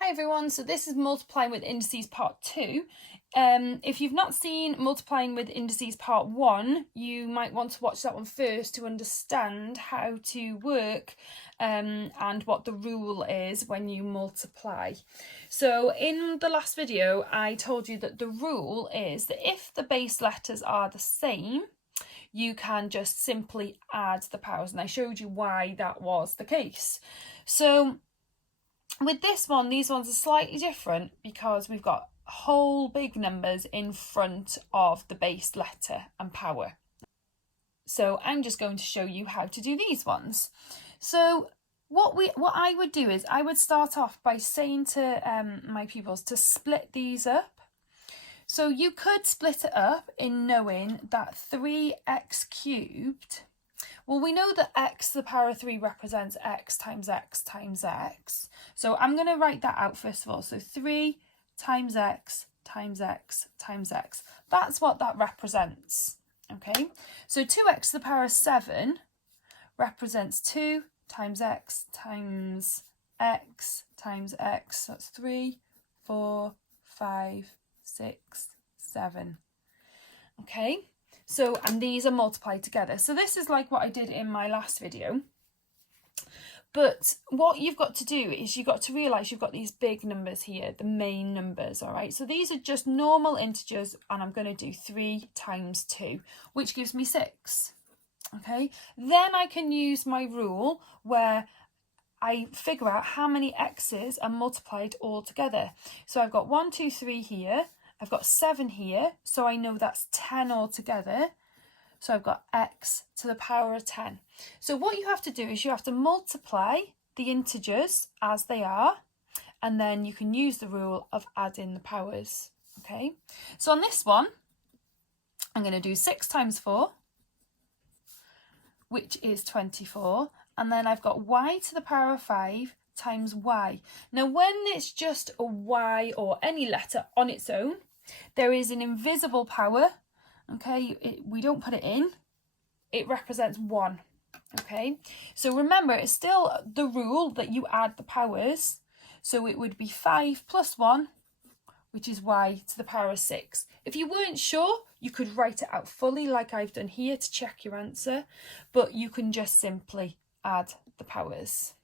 Hi everyone, so this is multiplying with indices part 2. If you've not seen multiplying with indices part 1, you might want to watch that one first to understand how to work and what the rule is when you multiply. So in the last video I told you that the rule is that if the base letters are the same, you can just simply add the powers, and I showed you why that was the case. So with this one, these ones are slightly different because we've got whole big numbers in front of the base letter and power. So I'm just going to show you how to do these ones. So what I would do is I would start off by saying to my pupils to split these up. So you could split it up in knowing that 3x cubed, well, we know that x to the power of 3 represents x times x times x. So I'm going to write that out first of all. So 3 times x times x times x. That's what that represents. Okay, so 2x to the power of 7 represents 2 times x times x times x. That's 3, 4, 5, 6, 7. Okay. So, and these are multiplied together. So this is like what I did in my last video. But what you've got to do is you've got to realise you've got these big numbers here, the main numbers, all right? So these are just normal integers, and I'm going to do 3 times 2, which gives me 6, okay? Then I can use my rule where I figure out how many x's are multiplied all together. So I've got 1, 2, 3 here. I've got 7 here, so I know that's 10 altogether. So I've got x to the power of 10. So what you have to do is you have to multiply the integers as they are, and then you can use the rule of adding the powers. Okay, so on this one, I'm going to do 6 times 4, which is 24, and then I've got y to the power of 5 times y. Now when it's just a y or any letter on its own, there is an invisible power, okay? We don't put it in. It represents 1, okay? So remember, it's still the rule that you add the powers. So it would be 5 plus 1, which is y to the power of 6. If you weren't sure, you could write it out fully like I've done here to check your answer, but you can just simply add the powers.